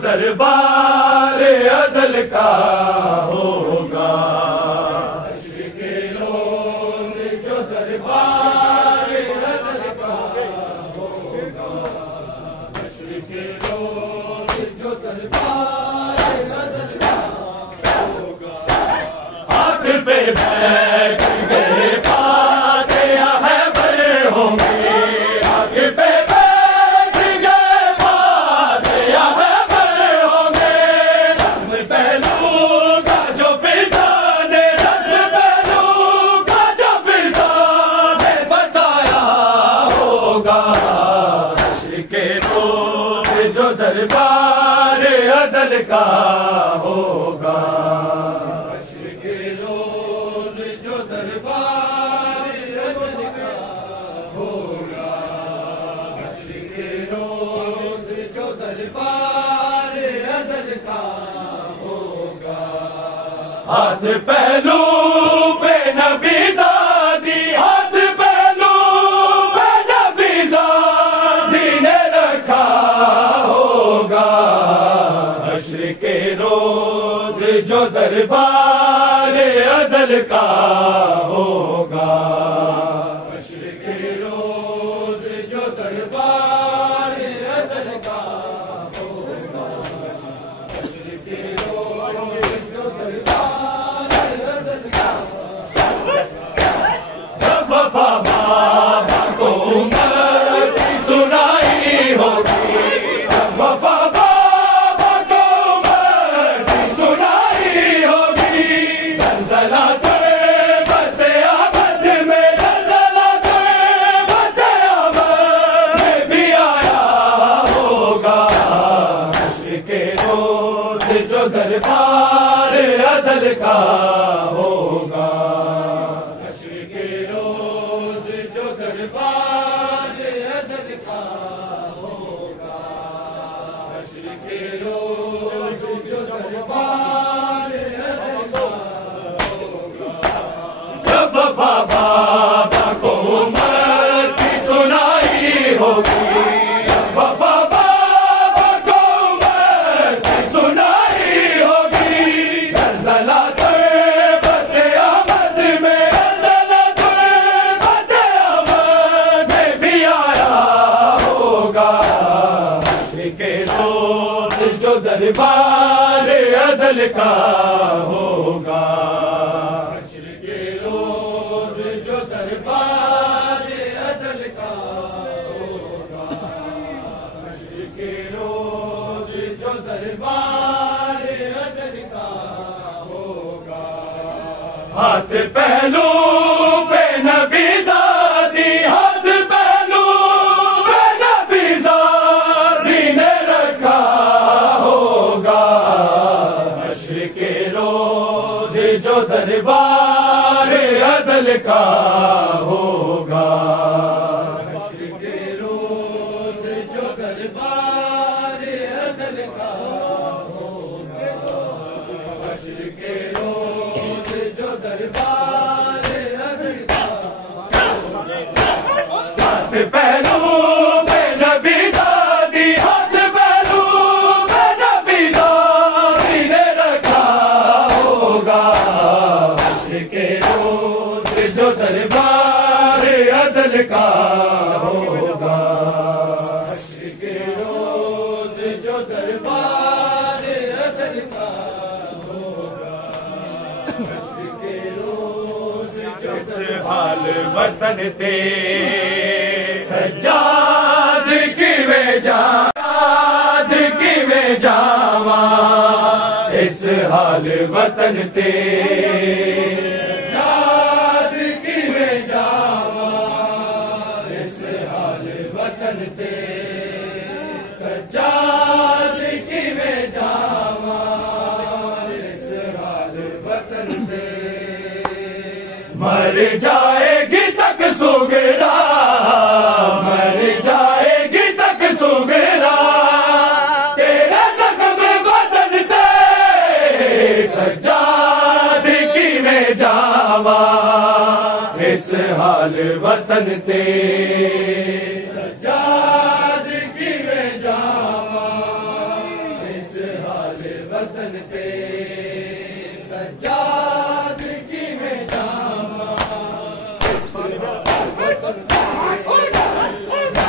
दरबार अदल का होगा। हश्र के रोज़ जो दरबार अदल का होगा। हश्र के रोज़ जो दरबार अदल का होगा। हाथ पे बैठ गए फातिहा है बर होंगे। हाथ पे दरबार अदल का होगा। हश्र के रोज़ जो दरबार अदल का होगा। हश्र के रोज़ जो दरबार अदल का होगा। हाथ पहलू पे नबी ज़ादी, हाथ पहलू पे नबी ज़ादी ने रखा होगा। हश्र के रोज़ जो दरबार अदल का होगा। हश्र के रोज़ जो दरबार अदल का होगा। हश्र के रोज़ जो दरबार अदल का होगा। जब वफा बाबा को उम्र की सुनाई होगी। जब वफा बाबा को उम्र की सुनाई होगी। ज़लज़ला बते आबद में, ज़लज़ला बते आबद में भी आया होगा। हश्र के रोज़ जो दरबार अदल का होगा। हश्र के रोज़ जो दरबार अदल का होगा। हश्र के रोज़ जो दरबार अदल का होगा। जब वफा बाबा को उम्र की सुनाई होगी। जब वफा बाबा को उम्र की सुनाई होगी। ज़लज़ला बते आबद में, ज़लज़ला बते आबद में भी आया होगा। हश्र के रोज़ जो दरबार अदल का होगा। हश्र के रोज़ जो दरबार अदल का होगा। हश्र के रोज़ जो दरबार अदल का होगा। हाथ पहलू पे नबी ज़ादी, हाथ पहलू पे नबी ज़ादी ने रखा होगा। हश्र के रोज़ जो दरबार अदल का होगा। हश्र के रोज़ जो दरबार अदल का होगा। हश्र के रोज़ जो दरबार अदल का होगा। हाथ पहलू पे नबी ज़ादी, हाथ पहलू पे नबी ज़ादी ने रखा होगा। हश्र के रोज़ जो दरबार अदल का होगा। हश्र के रोज़ जो दरबार अदल का होगा। हश्र के रोज़ जो हाल वतन ते सज्जाद की में जावा। इस हाल वतन ते सज्जाद की में जावा। इस हाल वतन ते सज्जाद की में जावा। इस हाल वतन ते मर जाएगी इस हाल वतन ते सज्जाद किवें जावां इस हाल वतन ते सज्जाद किवें जावां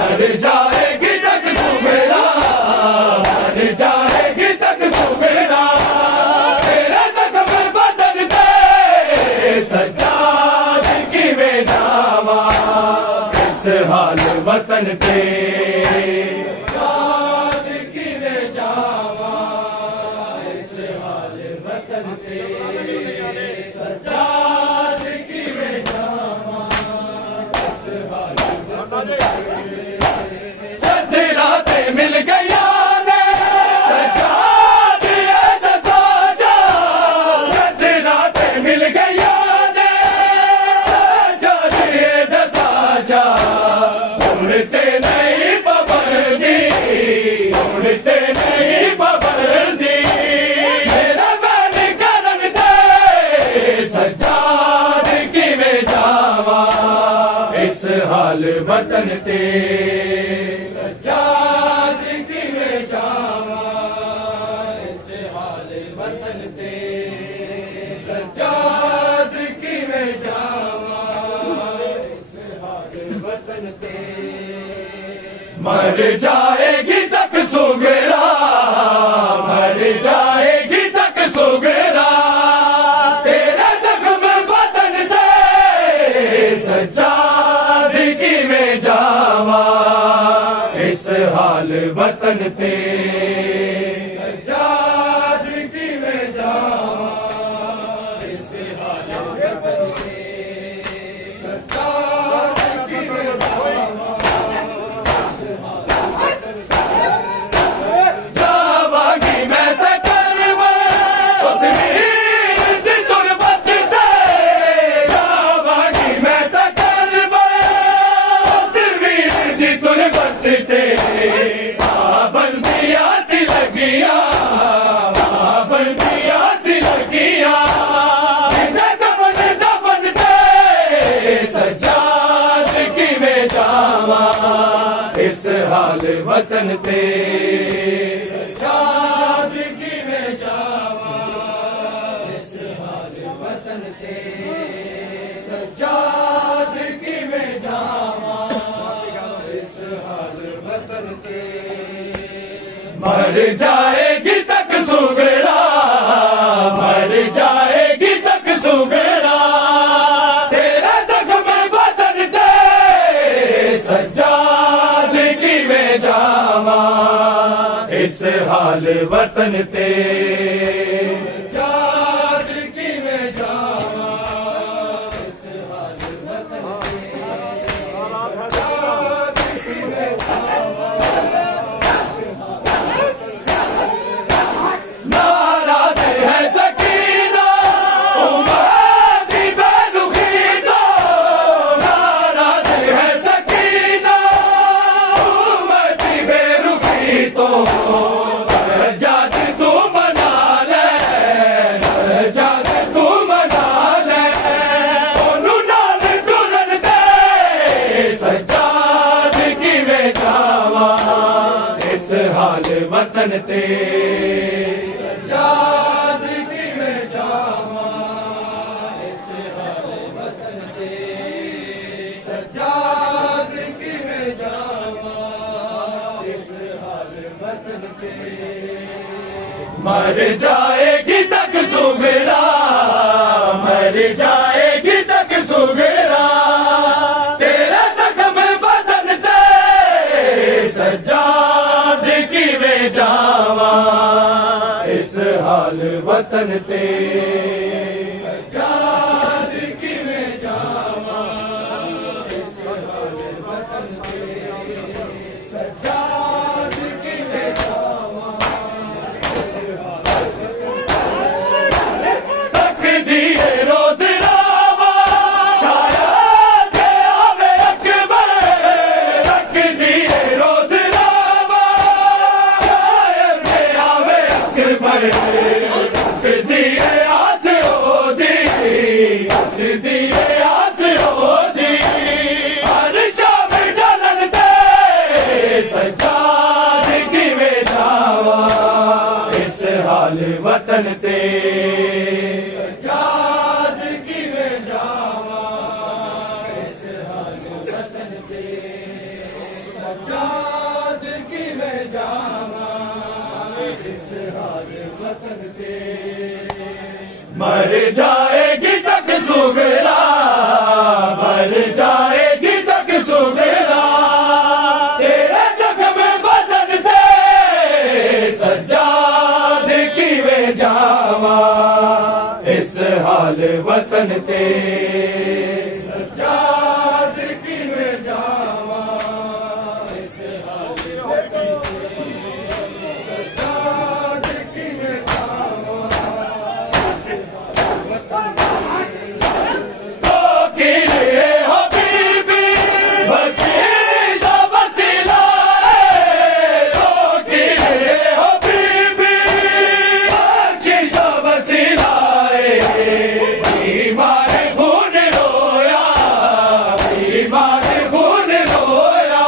मर जाएगी तक सुबेरा मर जाएगी तक सुबेरा तेरे जख्म बदन ते सज्जाद किवें जावां इस हाल वतन ते सज्जाद किवें जावां इस हाल वतन ते सज्जाद किवें जावां इस हाल वतन ते राते मिल गया ने सज्जाद दसाजा राते मिल गया ने सज्जाद दसाजा उड़ते नहीं बबरदी उड़ते नहीं बबरदी मेरा बैन करन दे सज्जाद किवें जावां इस हाल वतन ते सज्जाद किवें जावां इस हाल वतन ते सज्जाद किवें जावां इस हाल वतन ते मर जाएगी तक सुगरा मर जाएगी तक सुगरा तेरा जख्म बदन ते सज्जाद किवें जावां इस हाल वतन ते सज्जाद किवें जावां इस हाल वतन ते सज्जाद किवें जावां इस हाल वतन ते जावांगी मैं ते करवा उस वीर दी तुरबत ते जावांगी मैं ते करवा उस वीर दी तुरबत ते पाबंदियां सी लगियां पाबंदियां सी लगियां दबन दबन ते सज्जाद किवें जावां इस हाल वतन ते सज्जाद किवें जावां इस हाल वतन ते सज्जाद किवें जावां इस हाल वतन ते मर जाएगी तक सुगरा मर जाएगी तक सुगरा तेरा जख्म बदन ते सज्जाद किवें जावां इस हाल वतन ते सज्जाद किवें जावां इस हाल वतन ते सज्जाद किवें जावां नाराज है सकीना उम्मत की बेरुखी तो नाराज है सकीना उम्मत की बेरुखी तो सज्जाद तू मना ले सज्जाद तू मना ले ओनू नाल टुरन दे सज्जाद किवें जावां इस हाल वतन ते सज्जाद किवें जावां इस हाल वतन ते सज्जाद किवें जावां इस हाल वतन ते मर जाएगी तक सुगरा मर जाएगी तक सुगरा तेरा जख्म बदन ते सज्जाद किवें जावां इस हाल वतन ते सज्जाद किवें जावां इस हाल वतन ते सज्जाद किवें जावां इस हाल तक दिए रोज रावा शायद आवे अकबर तक दिए रोज रावा शायद आवे अकबर तक दिए आस वतन ते सजादगी में जावा इस हाल वतन ते सजादगी में जावा इस हाल वतन ते मर जाएगी तक सुगरा मर जाएगी तक सुगरा तेरे जख्म बदन थे सजादगी में जावा इस हाल वतन ते सजादगी में जावा इस हाल वतन ते सजादगी में जावा तो किले हबीबी बख्शीदा वसीला तो किले हबीबी बख्शीदा वसीला बीमार खून रोया बीमार खून रोया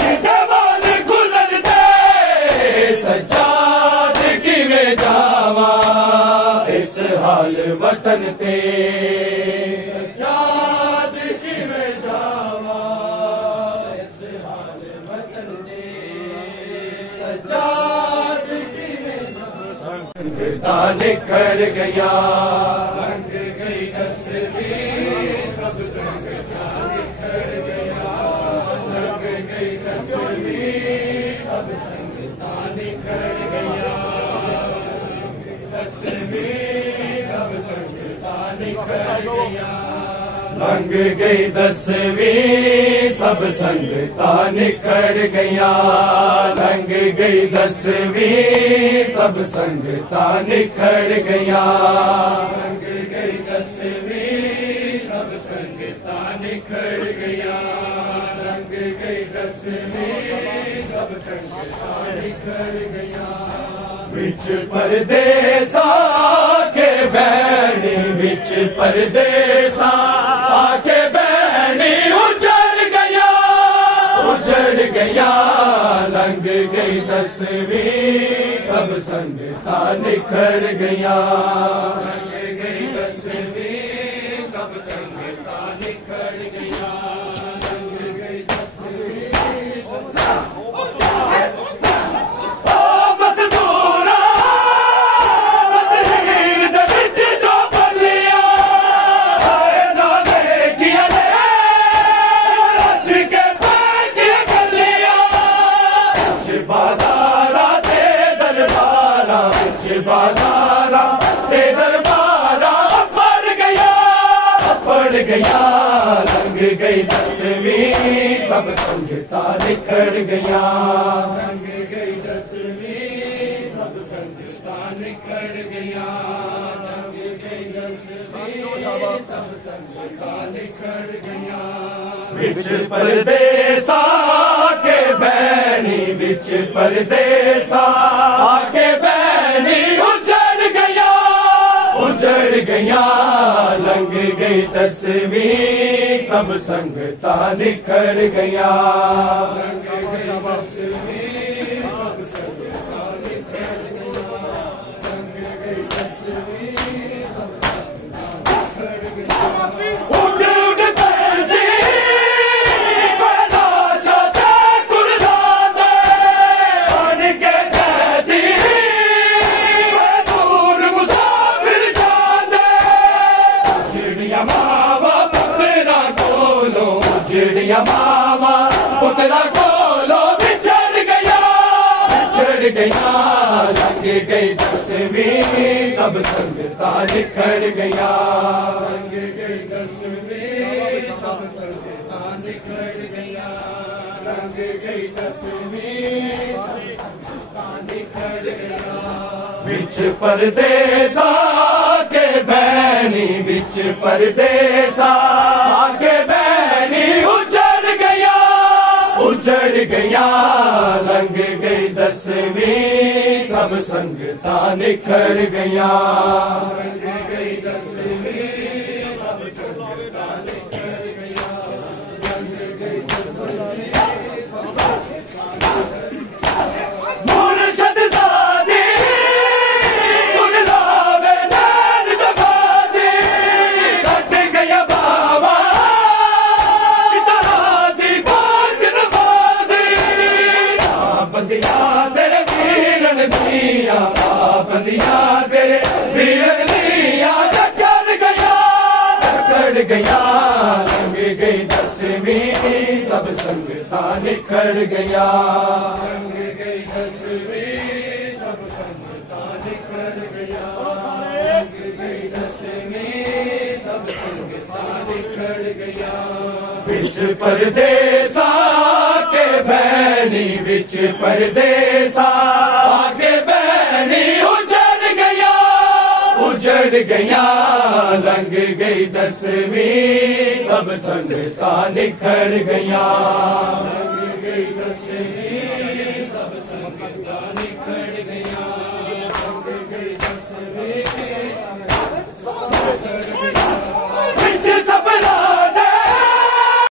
दीवान खुलन दे सजादगी में जावा इस हाल वतन ते सजादगी में जावा इस हाल वतन ते सजादगी में जावा निखर गया रंग गई तस्वीर सब संगता निखर गया रंग गई तस्वीर सब संगता निखर गया तस्वीर सब संगता निखर गया रंग गई दसवीं सब संगता निखर गया रंग गई दसवीं सब संगता निखर गया रंग गई दसवीं सब संगता निखर गया रंग गई दसवीं सब संगता निखर गया बिच परदेसा के बैणी बिच परदेसा आके बैणी उजड़ गया लंघ गई दसवीं सब संगता निखर गया लंघ गई दसवीं सब संगता निखर गया लंघ गई दसवीं बाजारा ते दरबारा पड़ गया लंघ गई दसवीं सब संगता निखर गया लंघ गई दसवीं सब संगता निखर गया लंघ गई दसवीं सब संगता निखर गया बिच परदेसा के बैनी बिच परदेसा आके बैनी उजड़ गया लंघ गई दसवीं सब संगता निखर गया लंघ गई दसवीं सब संगता निखर गया लंघ गई दसवीं सब संगता निखर गया उड़ उड़ पंछी बलाशा दे कुर्बान बन के कैदी चिड़िया मावा पुतला कोलो बिछड़ गया लंघ गई दसवीं सब संगता निखर गया लंघ गई दसवीं सब संगता निखर गया लंघ गई दसवीं सब संगता निखर गया बिच परदेसा के बैनी बिच परदेसा के बैनी उजड़ गया लंघ गई दसवीं सब संगता निखर गया लंघ गई दसवीं सब संगता निखर गया लंघ गई दसवीं मुर्शद ज़ादी गई दसवीं सब संगता निखर गया। लंघ गई दसवीं सब संगता निखर गया। लंघ गई दसवीं सब संगता निखर गया। विच परदेसा के बैनी विच परदेसा आगे बैनी उजड़ गया। उजड़ गया लंघ गई दसवीं सब संगता निखर गया। लंघ गई दसवीं